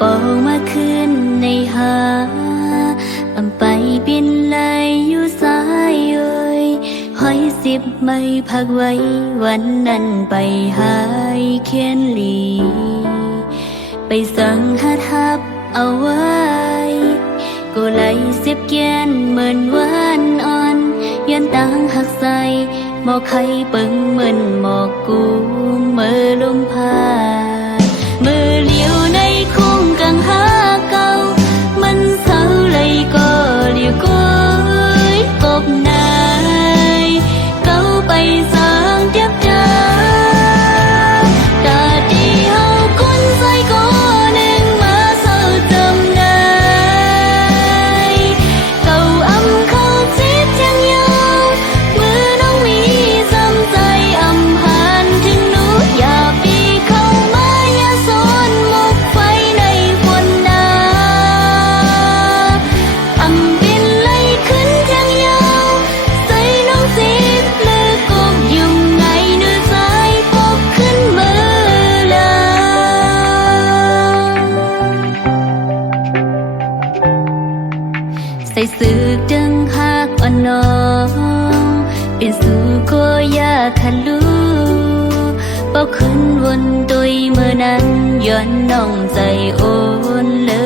ปอมาคืนในหาอำไปบินไหลอยู่สายเอ่ยหอยสิบไม่พักไว้วันนั้นไปหายเขียนหลีไปสั่งหาทับเอาไว้ก็ไหลสิบเกียนเหมือนวันอ่อนยันต่างหักใส่หมอกไข่เปิงเหมือนหมอกกูเมื่อลมพามือเลี้ยวในคุ้งกังหาเก่ามันเศร้าเลยก็เลี้ยวก้อยกบนายเก่าไปสร้างเทียบดาตาดีเฮาคนใส่ก็หนึ่งมาเศร้าจำได้เก่าอำเขาจีบยังยาวมือน้องมีจำใจอำหันถึงหนูอย่าปีเข้ามาอย่าสนหมกไฟในฝนหนาวอำบินไล่ขึ้นยังยาวใส่น้องจีบเลือกกยุ่งไงเนื้อสายพบขึ้นมือลาใส่สึกดึงหักอ่อนน้องเป็นสู่ก็ยาทะลุเป่าขึ้นวนตุยเมื่อนั้นย้อนน้องใจโอนเลย